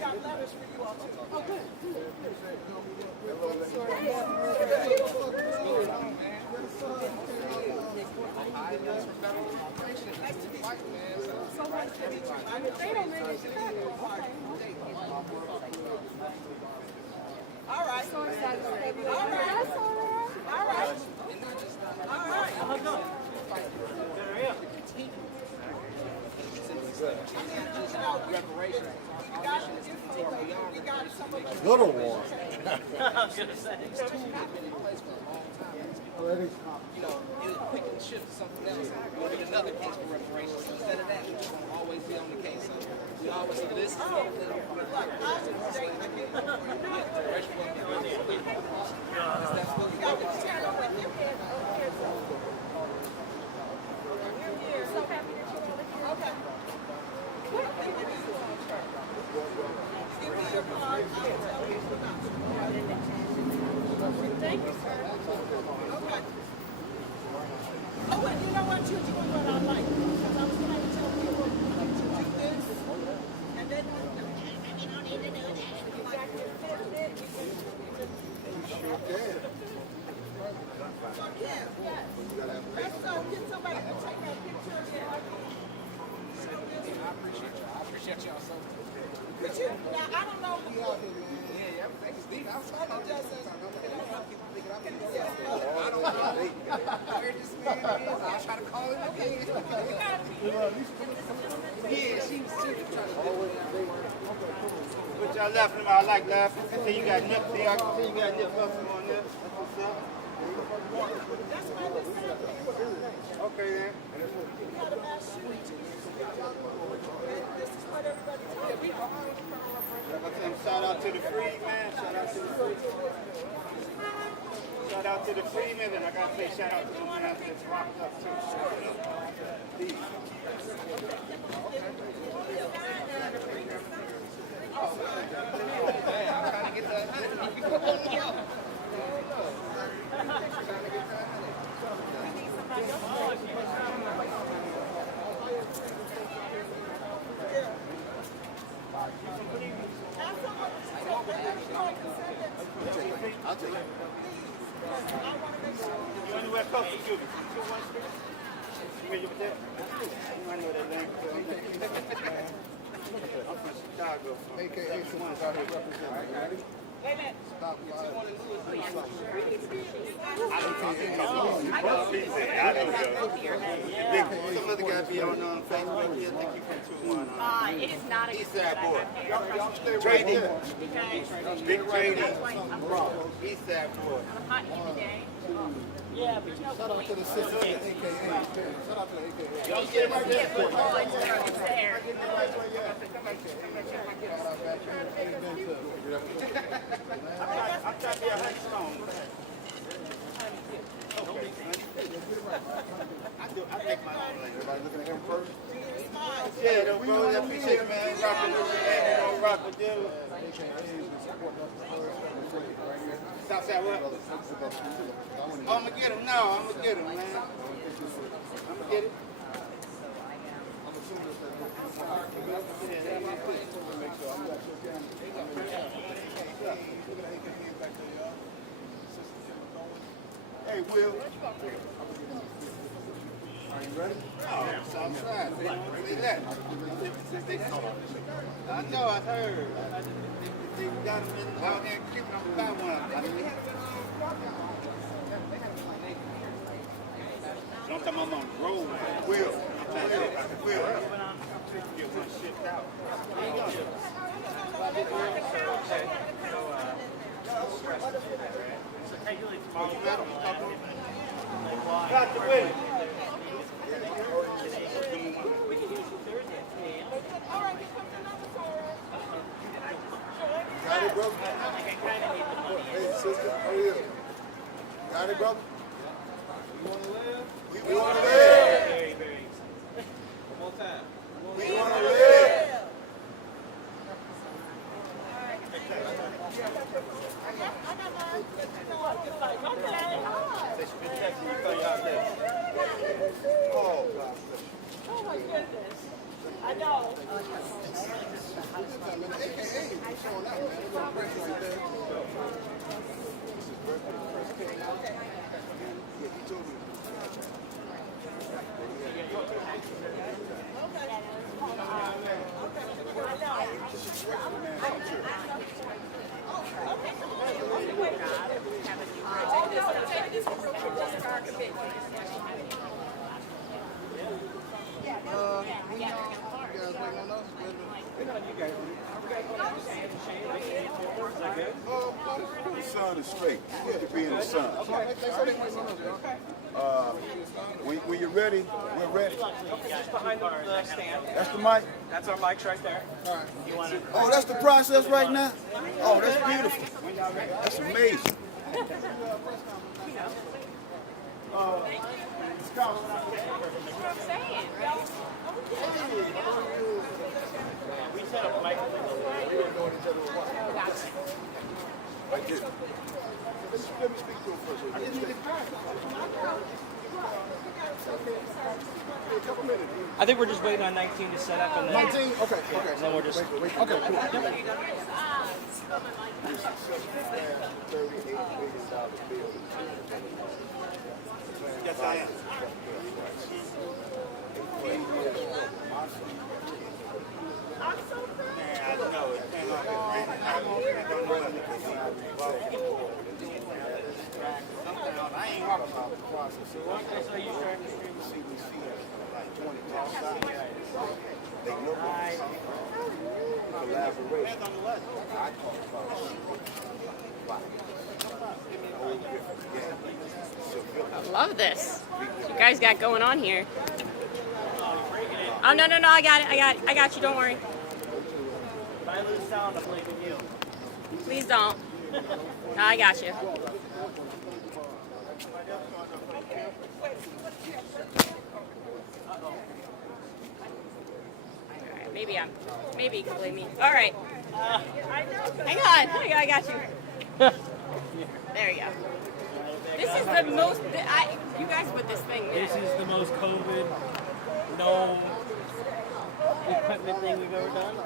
got letters for you all too. Oh, good. All right. All right. Little war. You know, it quick and shift to something else. Or in another case for reparations. So instead of that, we just won't always be on the case. So we always say this is what Thank you, sir. Okay. Oh, and you know what? You're doing what I like. Because I was trying to tell people to do this, and then you don't need to do that. Exactly. Fuck yeah. Yes. Let's go get somebody to take that picture of it. I appreciate y'all so much. But you, now, I don't know. Yeah, thanks, Steve. I was talking to I don't know where this man is. I'll try to call him again. Yeah, she was trying to But y'all laughing about, I like laughing. I see you got nip there. I can see you got nip busting on there. That's what's up. Okay then. Shout out to the free man. Shout out to the free. Shout out to the freemen, and I gotta say shout out to the man that's rocked up too. Peace. I'm trying to get the I'll take it. You anywhere close to Cuba? 213? You with that? I know that name. I'm from Chicago. AKA someone's out here representing. Stop Some other guy be on Facebook. I think you from 2-1. It is not a East Side boy. Okay. Trading. Okay. Big trading. That's why I'm wrong. East Side boy. I'm hot in the day. Yeah, but no Shout out to the sister at AKA. Shout out to the AKA. Y'all get my gift with all it's there. I'm trying to be a high strong. I take my own lane. Everybody looking at him first? Yeah, don't bro, I appreciate it, man. Rockin' with you, man. Don't rock with you. Southside what? Oh, I'm gonna get him now. I'm gonna get him, man. I'm gonna get it. Hey, Will. Are you ready? Oh, Southside. They left. I know, I heard. They got him in, out there keeping him by one. Don't tell my mom, roll. Will. I'm trying to say, Will. Get one shipped out. There you go. Dr. Willie. Got it, brother? Hey, sister, how are you? Got it, brother? We want to live. We want to live. Very, very easy. One more time. We want to live. Oh, God. Oh my goodness. I know. AKA. showing up, man. It's a birthday right there. Yeah, he told me. The sun is straight. You get to be in the sun. When you're ready, we're ready. Just behind the stand. That's the mic? That's our mics right there. Oh, that's the process right now? Oh, that's beautiful. That's amazing. We set up a microphone. Right there. Let me speak to him first. I think we're just waiting on 19 to set up and then 19? Okay. and then we're just Okay, cool. Yes, I am. I know it came off the rain. I don't know what because I ain't talking about the process. so you sure? CDC like 20 outside. They look at collaboration. I talk about I love this. You guys got going on here. Oh no, I got you. Don't worry. If I lose sound, I'm blaming you. Please don't. No, I got you. Alright, maybe you can blame me. Alright. Hang on, I got you. There you go. This is the most, you guys with this thing. This is the most COVID, no equipment thing we've ever done.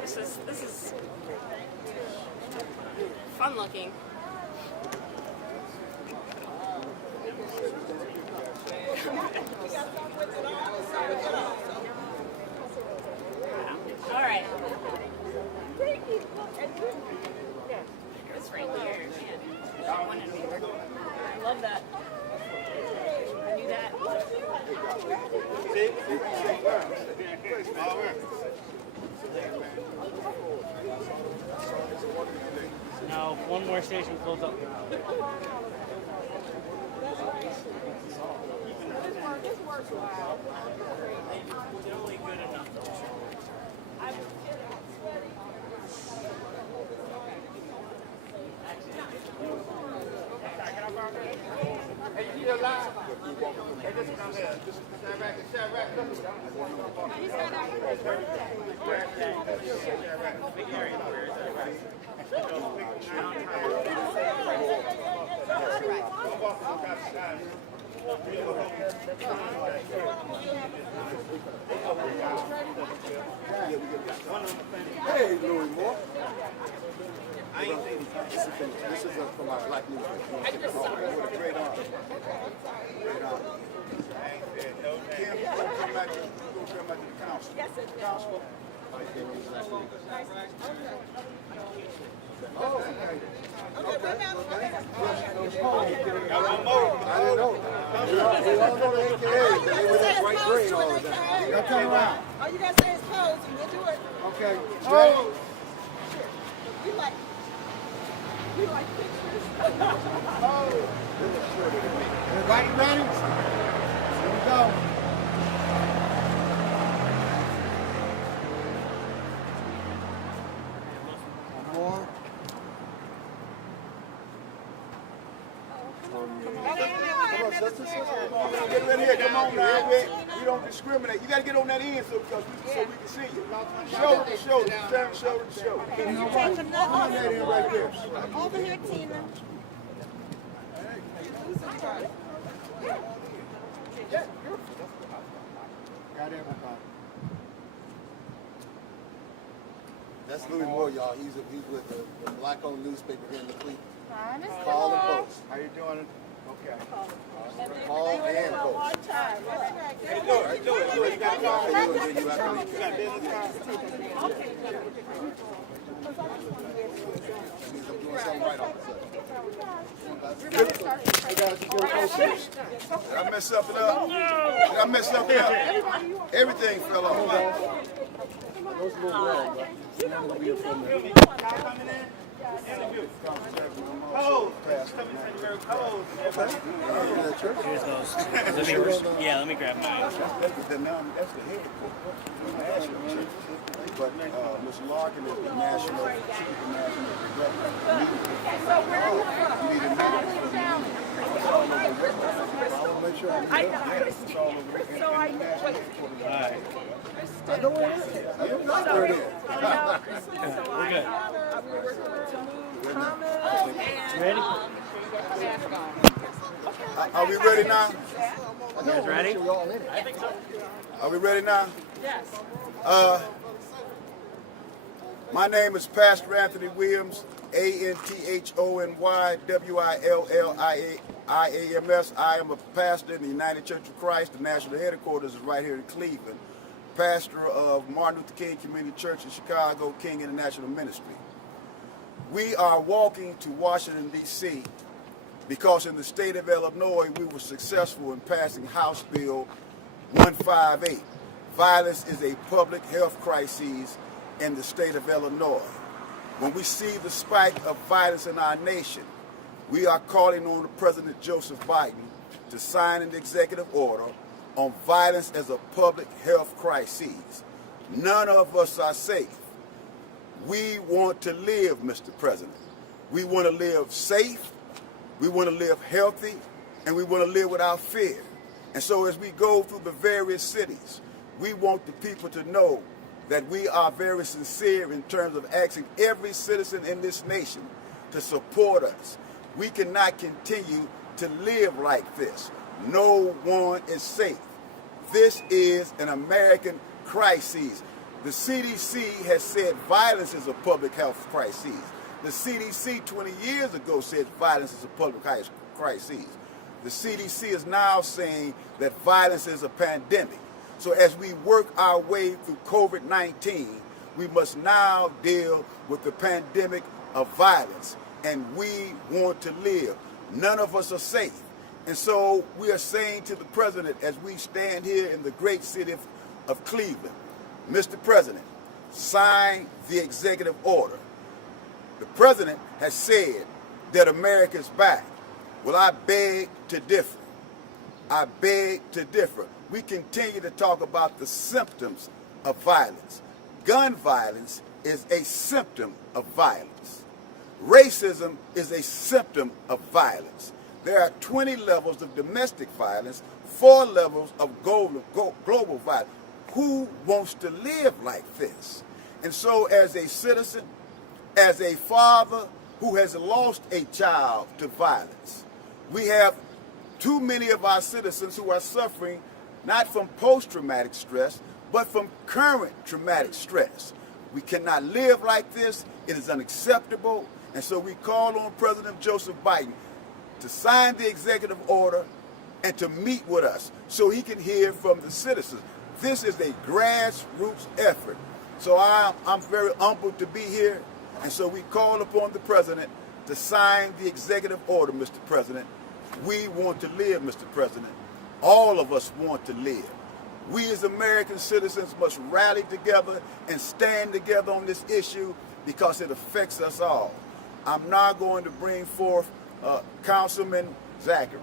This is fun looking. All right. This right here, man. I love that. I knew that. Now, one more station close up. Hey, Louis Moore. This is for my black news. What a great honor. Great honor. Kim, you gonna come back to the council? Yes, sir. Council? Oh, okay. I didn't know. We all know the AKA. They were that white green all the time. Now turn around. All you gotta say is pose and we'll do it. Okay. Oh! You like pictures? Everybody ready? Here we go. One more. Come on, sister. Get right here. Come on now. We don't discriminate. You got to get on that end so we can see you. Shoulder to shoulder. Stand shoulder to shoulder. Come on that end right there. Over here, Tina. Got everybody. That's Louis Moore, y'all. He's with the black-owned newspaper here in the Cleveland. Mr. Call and Moore. post. How you doing? Okay. Call and post. Hey, do it. You got to call. You and then you have to leave. You got business cards? Means I'm doing something right off the sudden. Did I mess up it up? Did I mess up it up? Everything fell off. Those little girls, right? Cold. Cold. Here's those. Let me grab mine. That's the head. But Mr. Larkin is the national I know where it is. I know where it is. We're good. Ready? Are we ready now? You guys ready? Are we ready now? Yes. My name is Pastor Anthony Williams, ANTHONYWILLIAMS. I am a pastor in the United Church of Christ. The national headquarters is right here in Cleveland. Pastor of Martin Luther King Community Church in Chicago, King International Ministry. We are walking to Washington, D.C. because in the state of Illinois, we were successful in passing House Bill 158. Violence is a public health crisis in the state of Illinois. When we see the spike of violence in our nation, we are calling on the President Joseph Biden to sign an executive order on violence as a public health crisis. None of us are safe. We want to live, Mr. President. We want to live safe, we want to live healthy, and we want to live without fear. And so as we go through the various cities, we want the people to know that we are very sincere in terms of asking every citizen in this nation to support us. We cannot continue to live like this. No one is safe. This is an American crisis. The CDC has said violence is a public health crisis. The CDC 20 years ago said violence is a public health crisis. The CDC is now saying that violence is a pandemic. So as we work our way through COVID-19, we must now deal with the pandemic of violence, and we want to live. None of us are safe. And so we are saying to the President as we stand here in the great city of Cleveland, Mr. President, sign the executive order. The President has said that America is back. Well, I beg to differ. I beg to differ. We continue to talk about the symptoms of violence. Gun violence is a symptom of violence. Racism is a symptom of violence. There are 20 levels of domestic violence, 4 levels of global violence. Who wants to live like this? And so as a citizen, as a father who has lost a child to violence, we have too many of our citizens who are suffering not from post-traumatic stress, but from current traumatic stress. We cannot live like this. It is unacceptable. And so we call on President Joseph Biden to sign the executive order and to meet with us so he can hear from the citizens. This is a grassroots effort. So I'm very humbled to be here. And so we call upon the President to sign the executive order, Mr. President. We want to live, Mr. President. All of us want to live. We as American citizens must rally together and stand together on this issue because it affects us all. I'm now going to bring forth Councilman Zachary.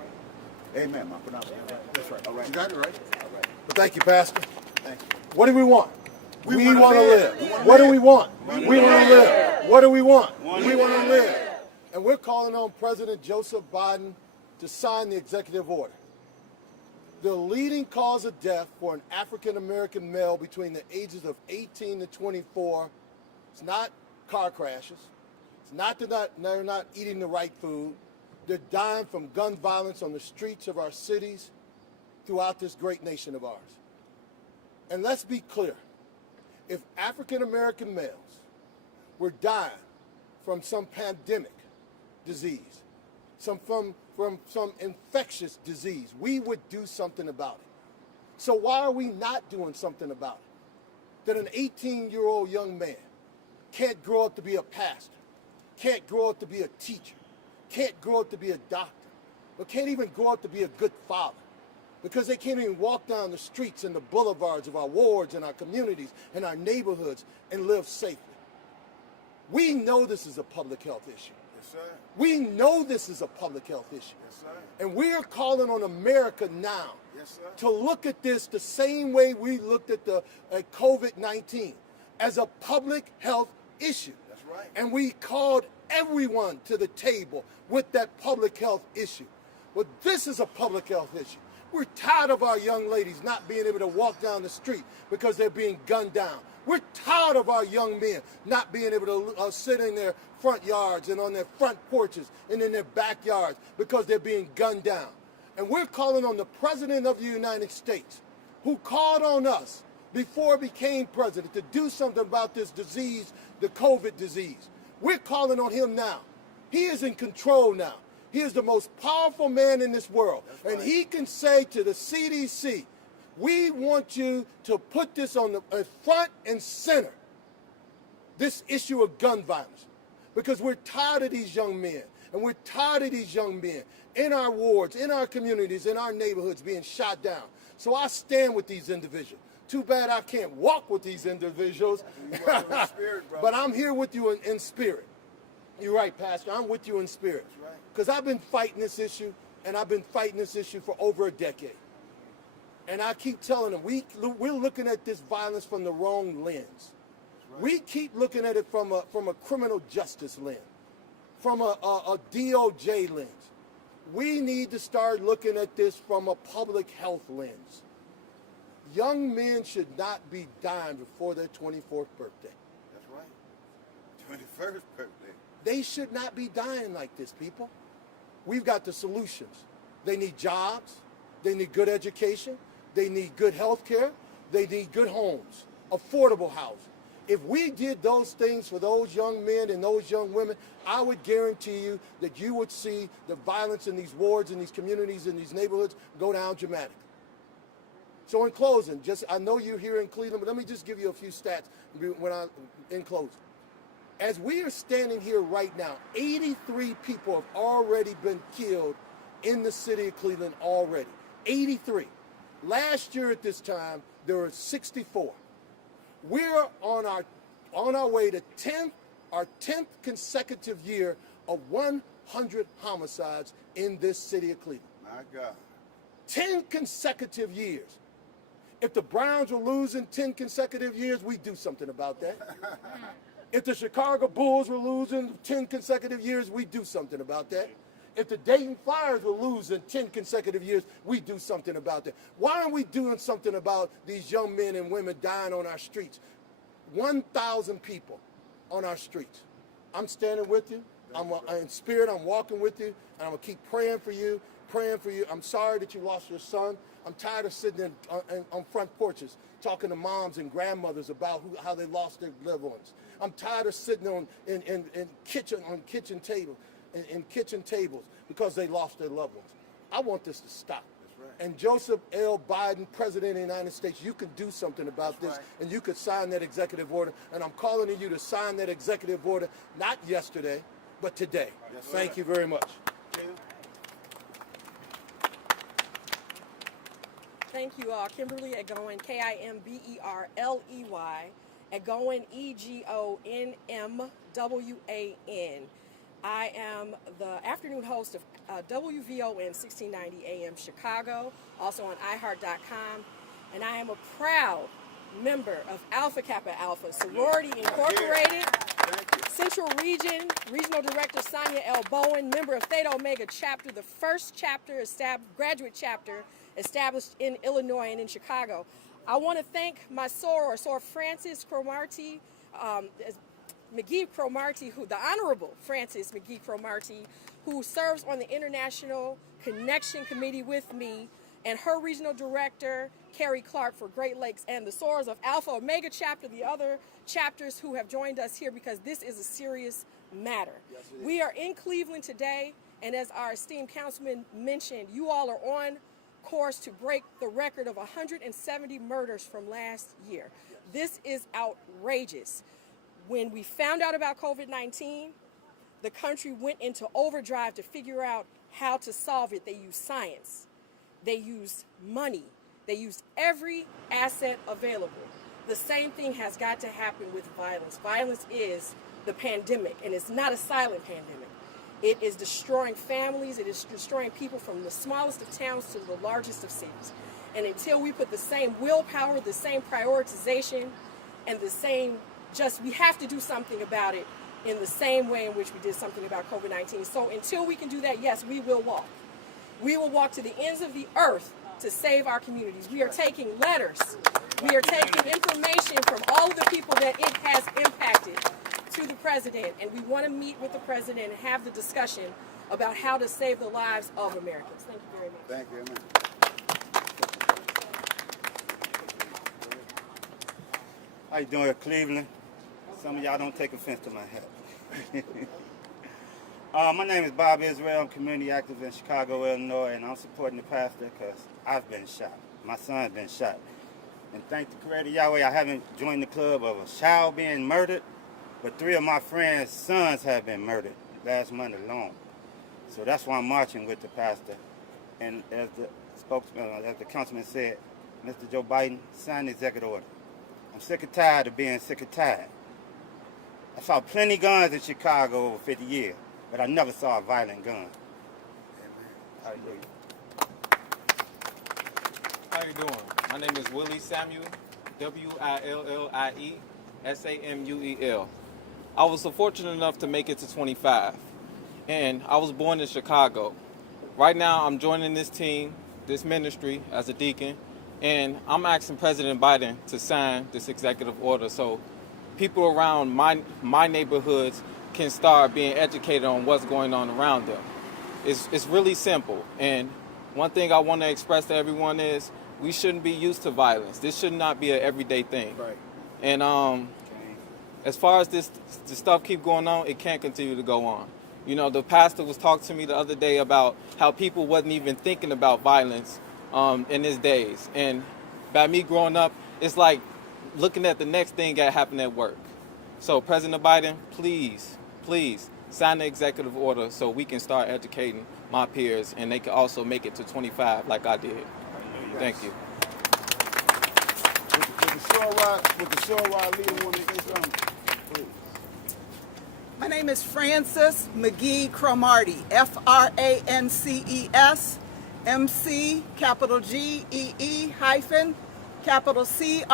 Amen. My pronunciation. That's right. All right. You got it right. All right. But thank you, Pastor. Thank you. What do we want? We wanna want to live. live. What do we want? We want to live. What do we want? We want to live. And we're calling on President Joseph Biden to sign the executive order. The leading cause of death for an African-American male between the ages of 18 to 24 is not car crashes. It's not that they're not eating the right food. They're dying from gun violence on the streets of our cities throughout this great nation of ours. And let's be clear. If African-American males were dying from some pandemic disease, from some infectious disease, we would do something about it. So why are we not doing something about it? That an 18-year-old young man can't grow up to be a pastor, can't grow up to be a teacher, can't grow up to be a doctor, but can't even grow up to be a good father, because they can't even walk down the streets and the boulevards of our wards and our communities and our neighborhoods and live safely. We know this is a public health issue. Yes, sir. We know this is a public health issue. Yes, sir. And we're calling on America now Yes, sir. to look at this the same way we looked at the COVID-19, as a public health issue. That's right. And we called everyone to the table with that public health issue. But this is a public health issue. We're tired of our young ladies not being able to walk down the street because they're being gunned down. We're tired of our young men not being able to sit in their front yards and on their front porches and in their backyards because they're being gunned down. And we're calling on the President of the United States, who called on us before he became president to do something about this disease, the COVID disease. We're calling on him now. He is in control now. He is the most powerful man in this world. And he can say to the CDC, we want you to put this on the front and center, this issue of gun violence, because we're tired of these young men, and we're tired of these young men in our wards, in our communities, in our neighborhoods being shot down. So I stand with these individuals. Too bad I can't walk with these individuals, but I'm here with you in spirit. You're right, Pastor. I'm with you in spirit. Because I've been fighting this issue, and I've been fighting this issue for over a decade. And I keep telling them, we're looking at this violence from the wrong lens. We keep looking at it from a criminal justice lens, from a DOJ lens. We need to start looking at this from a public health lens. Young men should not be dying before their 24th birthday. That's right. 21st birthday. They should not be dying like this, people. We've got the solutions. They need jobs. They need good education. They need good health care. They need good homes, affordable housing. If we did those things for those young men and those young women, I would guarantee you that you would see the violence in these wards, in these communities, in these neighborhoods go down dramatically. So in closing, I know you're here in Cleveland, but let me just give you a few stats in closing. As we are standing here right now, 83 people have already been killed in the city of Cleveland already. 83. Last year at this time, there were 64. We're on our way to our 10th consecutive year of 100 homicides in this city of Cleveland. My God. 10 consecutive years. If the Browns were losing 10 consecutive years, we'd do something about that. If the Chicago Bulls were losing 10 consecutive years, we'd do something about that. If the Dayton Flyers were losing 10 consecutive years, we'd do something about that. Why aren't we doing something about these young men and women dying on our streets? 1,000 people on our streets. I'm standing with you. In spirit, I'm walking with you, and I'm going to keep praying for you. I'm sorry that you lost your son. I'm tired of sitting on front porches talking to moms and grandmothers about how they lost their loved ones. I'm tired of sitting in kitchen tables because they lost their loved ones. I want this to stop. And Joseph L. Biden, President of the United States, you can do something about this, and you could sign that executive order. And I'm calling on you to sign that executive order, not yesterday, but today. Thank you very much. Thank you all. Kimberly Egoin, Kimberley, Egoin, EGONMWAN. I am the afternoon host of WVON 1690 AM Chicago, also on iHeart.com, and I am a proud member of Alpha Kappa Alpha Sorority Incorporated, Central Region, Regional Director Sonia L. Bowen, member of Theta Omega Chapter, the first chapter, graduate chapter established in Illinois and in Chicago. I want to thank my soror Francis Cromartie, McGee Cromartie, the Honorable Francis McGee Cromartie, who serves on the International Connection Committee with me and her regional director, Carrie Clark, for Great Lakes, and the SOARs of Alpha Omega chapter, the other chapters who have joined us here, because this is a serious matter. Yes, we are in Cleveland today, and as our esteemed councilman mentioned, you all are on course to break the record of 170 murders from last year. Yes. This is outrageous. When we found out about COVID-19, the country went into overdrive to figure out how to solve it. They used science. They used money. They used every asset available. The same thing has got to happen with violence. Violence is the pandemic, and it's not a silent pandemic. It is destroying families. It is destroying people from the smallest of towns to the largest of cities. And until we put the same willpower, the same prioritization, and the same we have to do something about it in the same way in which we did something about COVID-19. So until we can do that, yes, we will walk. We will walk to the ends of the earth to save our communities. We are taking letters. We are taking information from all of the people that it has impacted to the president, and we want to meet with the president and have the discussion about how to save the lives of Americans. Thank you very much. Thank you, amen. How you doing, Cleveland? Some of y'all don't take offense to my hat. My name is Bob Israel. I'm community active in Chicago, Illinois, and I'm supporting the pastor because I've been shot. My son's been shot. And thank the Creator Yahweh, I haven't joined the club of a child being murdered, but 3 of my friends' sons have been murdered last month alone. So that's why I'm marching with the pastor. And as the spokesman, as the councilman said, Mr. Joe Biden, sign the executive order. I'm sick and tired of being sick and tired. I saw plenty guns in Chicago over 50 years, but I never saw a violent gun. Hallelujah. How you doing? My name is Willie Samuel, Willie Samuel. I was so fortunate enough to make it to 25, and I was born in Chicago. Right now, I'm joining this team, this ministry, as a deacon, and I'm asking President Biden to sign this executive order so people around my neighborhoods can start being educated on what's going on around them. It's really simple, and one thing I want to express to everyone is we shouldn't be used to violence. This should not be an everyday thing. Right. And as far as this stuff keep going on, it can't continue to go on. You know, the pastor was talking to me the other day about how people wasn't even thinking about violence in his days. And by me growing up, it's like looking at the next thing that happened at work. So President Biden, please sign the executive order so we can start educating my peers and they can also make it to 25 like I did. Thank you. Would the shore ride leader want to say something? Please. My name is Frances McGee Cromartie, Frances, MC, capital GEE hyphen, capital CROMARTIE.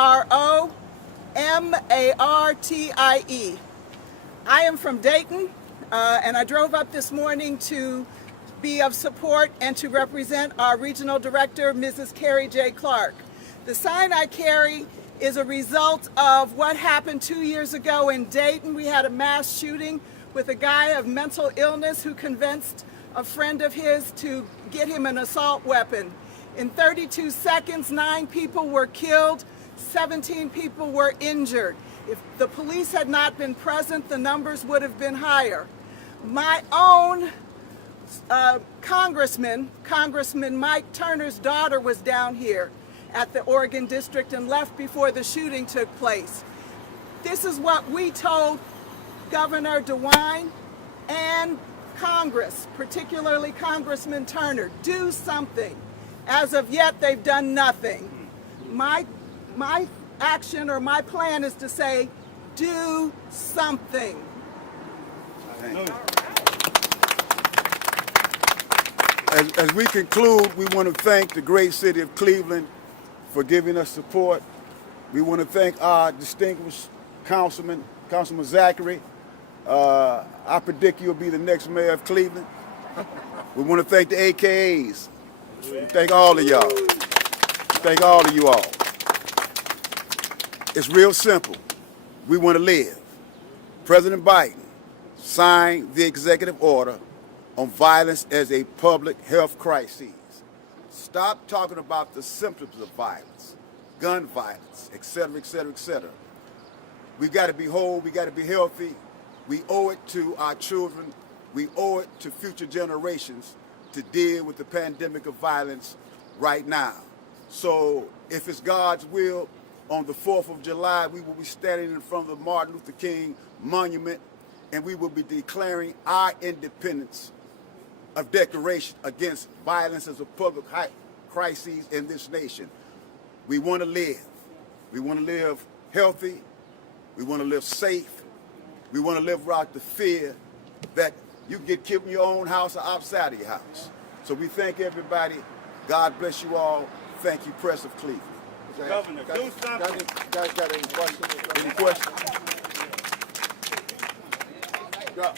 I am from Dayton, and I drove up this morning to be of support and to represent our regional director, Mrs. Carrie J. Clark. The sign I carry is a result of what happened 2 years ago in Dayton. We had a mass shooting with a guy of mental illness who convinced a friend of his to get him an assault weapon. In 32 seconds, 9 people were killed, 17 people were injured. If the police had not been present, the numbers would have been higher. My own Congressman Mike Turner's daughter was down here at the Oregon District and left before the shooting took place. This is what we told Governor DeWine and Congress, particularly Congressman Turner, do something. As of yet, they've done nothing. My action or my plan is to say, do something. As we conclude, we want to thank the great city of Cleveland for giving us support. We want to thank our distinguished Councilman Zachary. I predict you'll be the next mayor of Cleveland. We want to thank the AKAs. We thank all of y'all. Thank all of you all. It's real simple. We want to live. President Biden signed the executive order on violence as a public health crisis. Stop talking about the symptoms of violence, gun violence, et cetera, et cetera, et cetera. We got to be whole. We got to be healthy. We owe it to our children. We owe it to future generations to deal with the pandemic of violence right now. So if it's God's will, on the 4th of July, we will be standing in front of the Martin Luther King Monument, and we will be declaring our independence of declaration against violence as a public crisis in this nation. We want to live. We want to live healthy. We want to live safe. We want to live without the fear that you get killed in your own house or outside of your house. So we thank everybody. God bless you all. Thank you, Press of Cleveland. Governor, do something. Guys got any questions? Any questions? Yeah.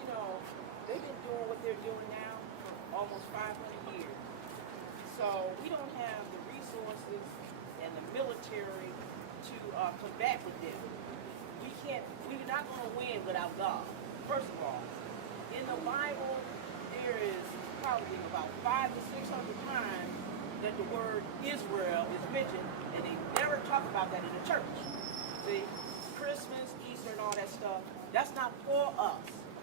You know, they've been doing what they're doing now for almost 500 years. So we don't have the resources and the military to combat with them. We're not going to win without God. First of all, in the Bible, there is probably about 500 to 600 times that the word Israel is mentioned, and they never talk about that in the church. See, Christmas, Easter, and all that stuff, that's not for us.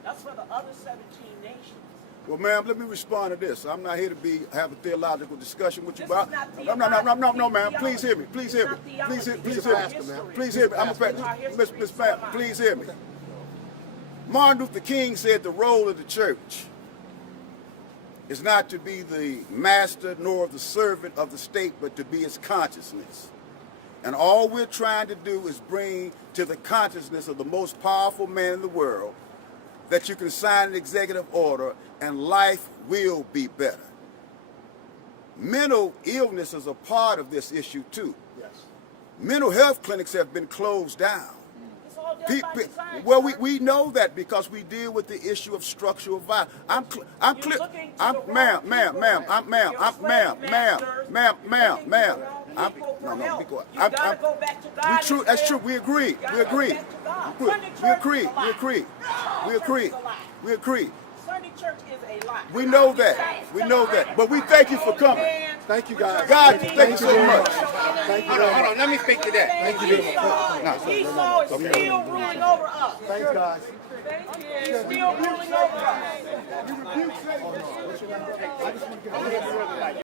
That's for the other 17 nations. Well, ma'am, let me respond to this. I'm not here to have a theological discussion with you. This is not No, ma'am. Please hear me. Please hear me. Please hear me. Please hear me. I'm a Miss Ma'am, please hear me. Martin Luther King said the role of the church is not to be the master nor the servant of the state, but to be its consciousness. And all we're trying to do is bring to the consciousness of the most powerful man in the world that you can sign an executive order and life will be better. Mental illness is a part of this issue too. Yes. Mental health clinics have been closed down. It's all done by design, Well, sir. we know that because we deal with the issue of structural violence. Ma'am. You gotta go back to God. That's true. We agree. We agree. We agree. Sunday church is a lie. We know that. We know that. But we thank you for coming. Thank you, guys. God, thank you so much. Thank you. Hold on. Let me speak to that. Thank you. Esau is still ruling over us. Thanks, guys. He's still ruling over us.